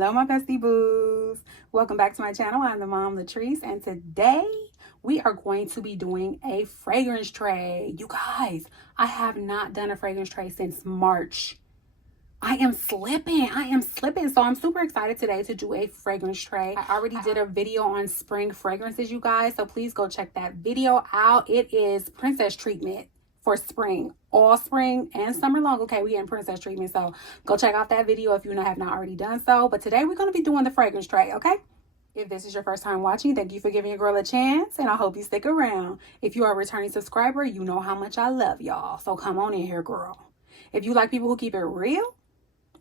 Hello, my bestie boos. Welcome back to my channel. I'm TheMomLatrice, and today we are going to be doing a fragrance tray. You guys, I have not done a fragrance tray since March. I am slipping. So I'm super excited today to do a fragrance tray. I already did a video on spring fragrances, you guys, so please go check that video out. It is princess treatment for spring, all spring and summer long. Okay, we in princess treatment, so go check out that video if you have not already done so. But today we're going to be doing the fragrance tray. Okay, if this is your first time watching, thank you for giving your girl a chance, and I hope you stick around. If you are a returning subscriber, you know how much I love y'all, so come on in here, girl. If you like people who keep it real,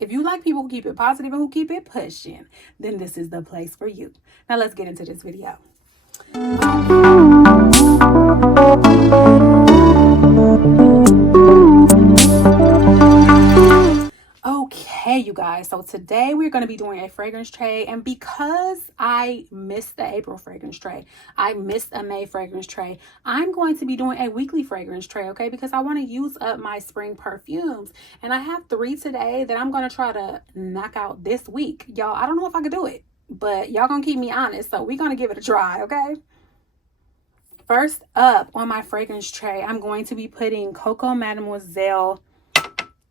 if you like people who keep it positive and who keep it pushing, then this is the place for you. Now let's get into this video. Okay, you guys, so today we're going to be doing a fragrance tray, and because I missed the April fragrance tray, I missed a May fragrance tray, I'm going to be doing a weekly fragrance tray, okay, because I want to use up my spring perfumes, and I have 3 today that I'm going to try to knock out this week. Y'all, I don't know if I could do it, but y'all gonna keep me honest, so we're going to give it a try, okay? First up on my fragrance tray, I'm going to be putting Coco Mademoiselle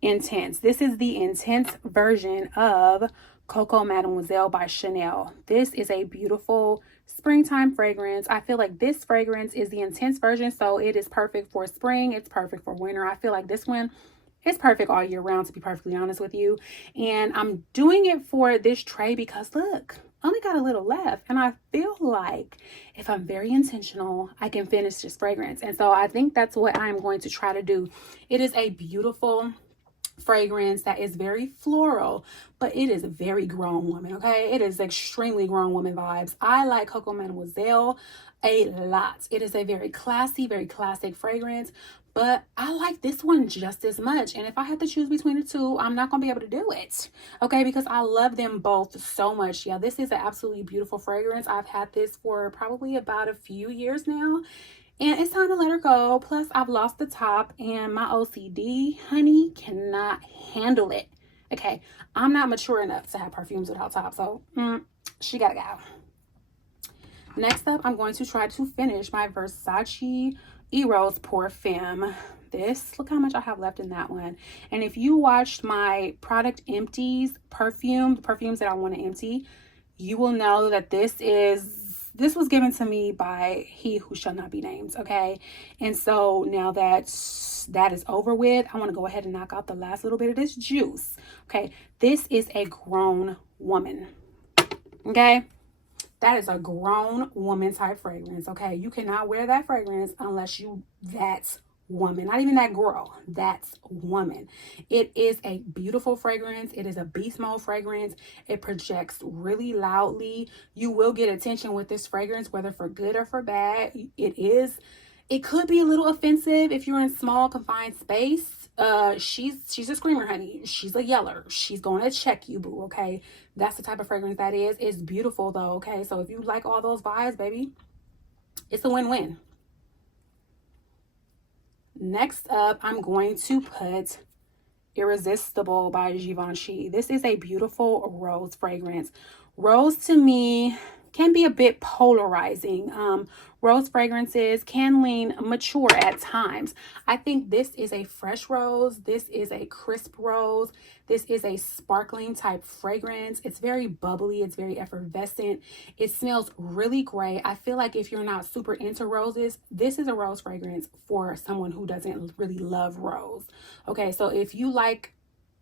Intense. This is the intense version of Coco Mademoiselle by Chanel. This is a beautiful springtime fragrance. I feel like this fragrance is the intense version, so it is perfect for spring. It's perfect for winter. I feel like this one is perfect all year round, to be perfectly honest with you. And I'm doing it for this tray because look, only got a little left, and I feel like if I'm very intentional, I can finish this fragrance. And so I think that's what I'm going to try to do. It is a beautiful fragrance that is very floral, but it is a very grown woman. Okay, it is extremely grown woman vibes. I like Coco Mademoiselle a lot. It is a very classy, very classic fragrance, but I like this one just as much. And if I had to choose between the two, I'm not gonna be able to do it, okay, because I love them both so much. Yeah, this is an absolutely beautiful fragrance. I've had this for probably about a few years now, and it's time to let her go. Plus, I've lost the top, and my OCD, honey, cannot handle it. Okay, I'm not mature enough to have perfumes without top, so she gotta go. Next up, I'm going to try to finish my Versace Eros Perfume. This, look how much I have left in that one. And if you watched my product empties the perfumes that I want to empty, you will know that this was given to me by he who shall not be named, okay? And so now that is over with, I want to go ahead and knock out the last little bit of this juice, okay? This is a grown woman, okay? That is a grown woman type fragrance, okay? You cannot wear that fragrance unless that's woman, not even that girl, that's woman. It is a beautiful fragrance. It is a beast mode fragrance. It projects really loudly. You will get attention with this fragrance, whether for good or for bad. It could be a little offensive if you're in small confined space. She's a screamer, honey. She's a yeller. She's gonna check you, boo, okay? That's the type of fragrance that is. It's beautiful though, okay? So if you like all those vibes, baby, it's a win-win. Next up, I'm going to put Irresistible by Givenchy. This is a beautiful rose fragrance. Rose to me can be a bit polarizing. Rose fragrances can lean mature at times. I think this is a fresh rose. This is a crisp rose. This is a sparkling type fragrance. It's very bubbly. It's very effervescent. It smells really great. I feel like if you're not super into roses, this is a rose fragrance for someone who doesn't really love rose. Okay, so if you like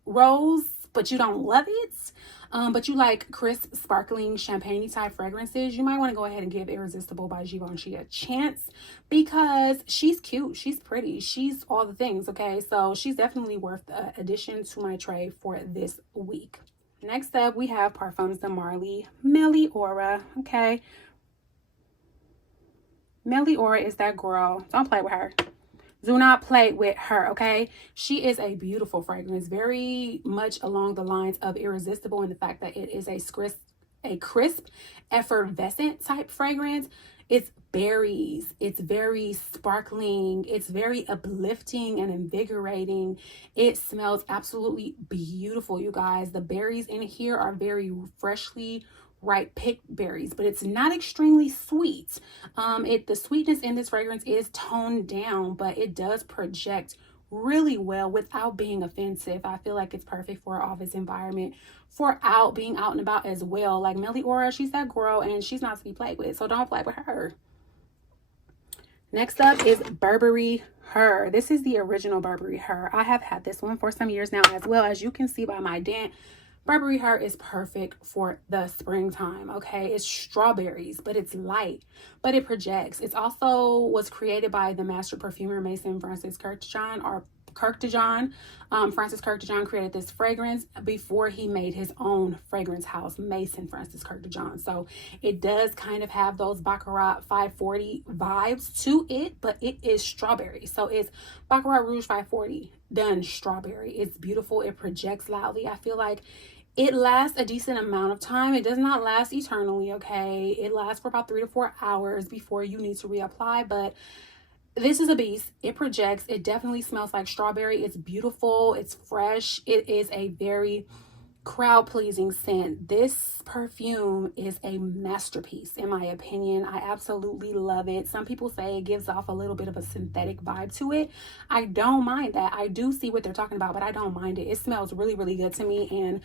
rose, but you don't love it, but you like crisp, sparkling, champagne type fragrances, you might want to go ahead and give Irresistible by Givenchy a chance because she's cute, she's pretty, she's all the things, okay? So she's definitely worth the addition to my tray for this week. Next up, we have Perfumes Meliora, okay? Meliora is that girl. Don't play with her. Do not play with her, okay? She is a beautiful fragrance, very much along the lines of Irresistible in the fact that it is a a crisp, effervescent type fragrance. It's berries. It's very sparkling. It's very uplifting and invigorating. It smells absolutely beautiful, you guys. The berries in here are very freshly ripe picked berries, but it's not extremely sweet. The sweetness in this fragrance is toned down, but it does project really well without being offensive. I feel like it's perfect for an office environment, for being out and about as well. Like Melly Aura, she's that girl and she's not to be played with, so don't play with her. Next up is Burberry Her. This is the original Burberry Her. I have had this one for some years now as well. As you can see by my dent, Burberry Her is perfect for the springtime, okay? It's strawberries, but it's light, but it projects. It's also was created by the master perfumer Mason Francis Kurkdjian, or Kurkdjian. Francis Kurkdjian created this fragrance before he made his own fragrance house, Mason Francis Kurkdjian. So it does kind of have those Baccarat 540 vibes to it, but it is strawberry. So it's Baccarat Rouge 540 done strawberry. It's beautiful. It projects loudly. I feel like it lasts a decent amount of time. It does not last eternally, okay? It lasts for about 3 to 4 hours before you need to reapply, but this is a beast. It projects. It definitely smells like strawberry. It's beautiful. It's fresh. It is a very crowd-pleasing scent. This perfume is a masterpiece, in my opinion. I absolutely love it. Some people say it gives off a little bit of a synthetic vibe to it. I don't mind that. I do see what they're talking about, but I don't mind it. It smells really, really good to me, and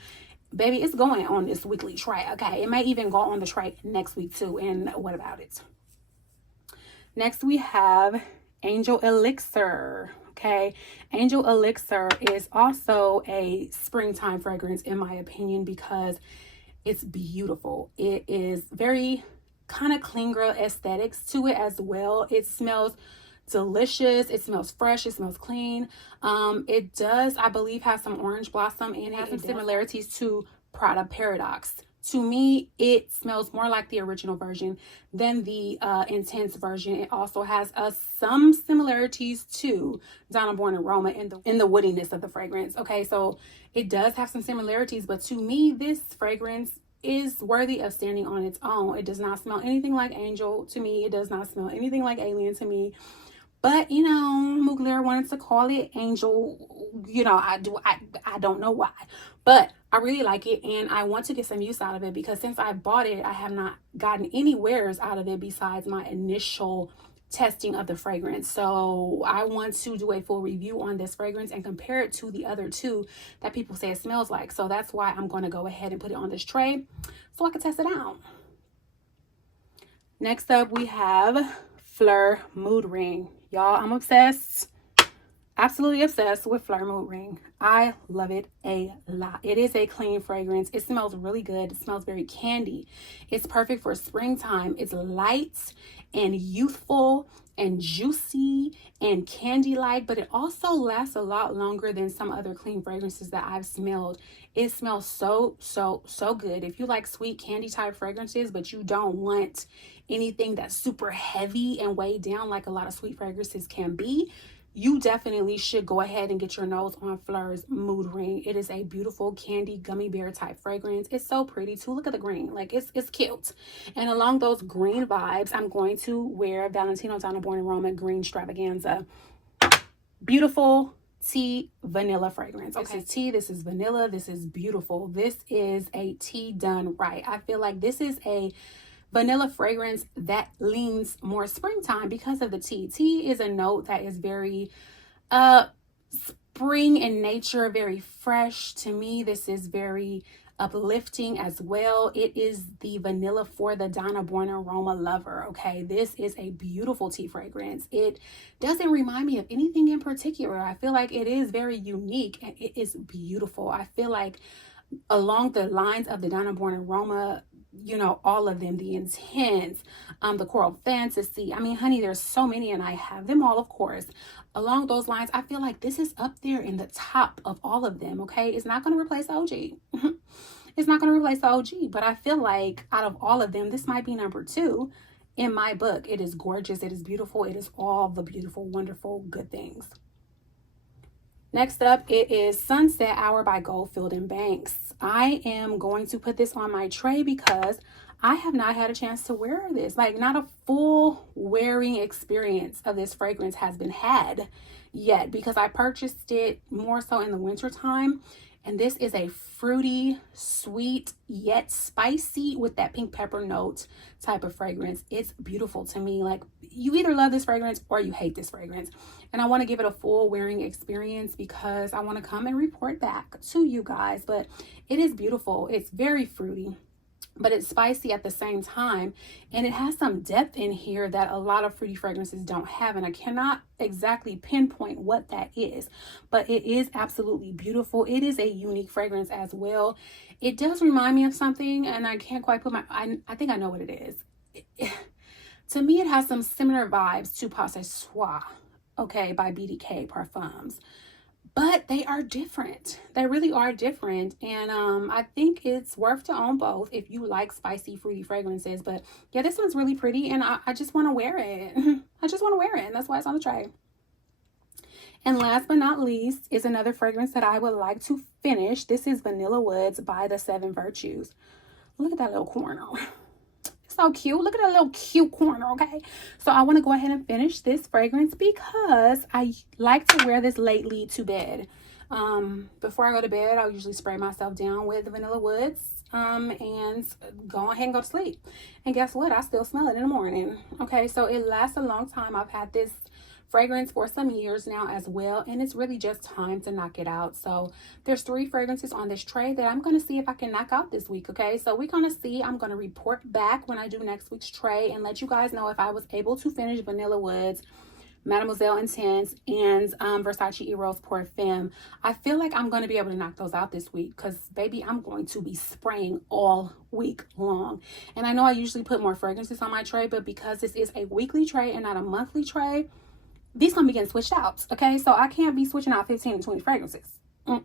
baby, it's going on this weekly tray, okay? It may even go on the tray next week too, and what about it? Next, we have Angel Elixir, okay? Angel Elixir is also a springtime fragrance, in my opinion, because it's beautiful. It is very kind of clean girl aesthetics to it as well. It smells delicious. It smells fresh. It smells clean. It does, I believe, have some orange blossom and has some similarities to Prada Paradox. To me, it smells more like the original version than the intense version. It also has some similarities to Donna Born Aroma in the woodiness of the fragrance. Okay, so it does have some similarities, but to me, this fragrance is worthy of standing on its own. It does not smell anything like Angel to me. It does not smell anything like Alien to me. But, you know, Mugler wanted to call it Angel. You know, I don't know why. But I really like it, and I want to get some use out of it, because since I bought it, I have not gotten any wears out of it besides my initial testing of the fragrance. So I want to do a full review on this fragrance and compare it to the other two that people say it smells like. So that's why I'm going to go ahead and put it on this tray so I can test it out. Next up, we have Fleur Mood Ring. Y'all, I'm obsessed. Absolutely obsessed with Fleur Mood Ring. I love it a lot. It is a clean fragrance. It smells really good. It smells very candy. It's perfect for springtime. It's light and youthful and juicy and candy-like, but it also lasts a lot longer than some other clean fragrances that I've smelled. It smells so good. If you like sweet candy type fragrances, but you don't want anything that's super heavy and weighed down like a lot of sweet fragrances can be, you definitely should go ahead and get your nose on Fleur's Mood Ring. It is a beautiful candy gummy bear type fragrance. It's so pretty too. Look at the green. Like, it's cute. And along those green vibes, I'm going to wear Valentino Donna Born Aroma Green Stravaganza. Beautiful tea vanilla fragrance. Okay, this is tea, this is vanilla, this is beautiful. This is a tea done right. I feel like this is a vanilla fragrance that leans more springtime because of the tea. Tea is a note that is very spring in nature, very fresh. To me, this is very uplifting as well. It is the vanilla for the Donna Born Aroma lover. Okay, this is a beautiful tea fragrance. It doesn't remind me of anything in particular. I feel like it is very unique and it is beautiful. I feel like along the lines of the Donna Born Aroma, you know, all of them, the Intense, the Coral Fantasy. I mean, honey, there's so many and I have them all, of course. Along those lines, I feel like this is up there in the top of all of them, okay? It's not going to replace OG. It's not going to replace the OG, but I feel like out of all of them, this might be number 2 in my book. It is gorgeous. It is beautiful. It is all the beautiful, wonderful, good things. Next up, it is Sunset Hour by Goldfield and Banks. I am going to put this on my tray because I have not had a chance to wear this. Like, not a full wearing experience of this fragrance has been had yet, because I purchased it more so in the winter time. And this is a fruity, sweet, yet spicy with that pink pepper note type of fragrance. It's beautiful to me. Like, you either love this fragrance or you hate this fragrance. And I want to give it a full wearing experience because I want to come and report back to you guys. But it is beautiful. It's very fruity, but it's spicy at the same time, and it has some depth in here that a lot of fruity fragrances don't have, and I cannot exactly pinpoint what that is, but it is absolutely beautiful. It is a unique fragrance as well. It does remind me of something, and I can't quite put I think I know what it is. To me, it has some similar vibes to Pas Ce Soir, okay, by BDK Parfums. But they are different. They really are different. And I think it's worth to own both if you like spicy, fruity fragrances. But yeah, this one's really pretty, and I just want to wear it. I just want to wear it, and that's why it's on the tray. And last but not least is another fragrance that I would like to finish. This is Vanilla Woods by the Seven Virtues. Look at that little corner. So cute. Look at that little cute corner. Okay, so I want to go ahead and finish this fragrance because I like to wear this lately to bed. Before I go to bed, I'll usually spray myself down with Vanilla Woods and go ahead and go to sleep. And guess what? I still smell it in the morning. Okay, so it lasts a long time. I've had this fragrance for some years now as well, and it's really just time to knock it out. So there's 3 fragrances on this tray that I'm going to see if I can knock out this week. Okay, so we're going to see. I'm going to report back when I do next week's tray and let you guys know if I was able to finish Vanilla Woods, Mademoiselle Intense, and Versace Eros Perfume. I feel like I'm going to be able to knock those out this week because, baby, I'm going to be spraying all week long. And I know I usually put more fragrances on my tray, but because this is a weekly tray and not a monthly tray, these gonna be getting switched out. Okay, so I can't be switching out 15 to 20 fragrances. I'm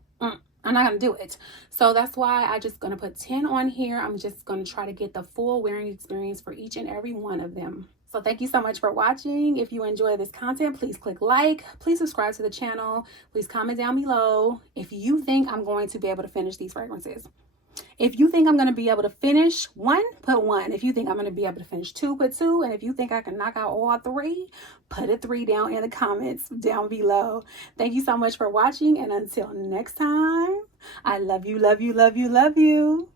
not gonna do it. So that's why I just gonna put 10 on here. I'm just gonna try to get the full wearing experience for each and every one of them. So thank you so much for watching. If you enjoy this content, please click like, please subscribe to the channel, please comment down below if you think I'm going to be able to finish these fragrances. If you think I'm going to be able to finish 1, put 1. If you think I'm going to be able to finish 2, put 2. And if you think I can knock out all 3, put a 3 down in the comments down below. Thank you so much for watching. And until next time, I love you, love you, love you, love you.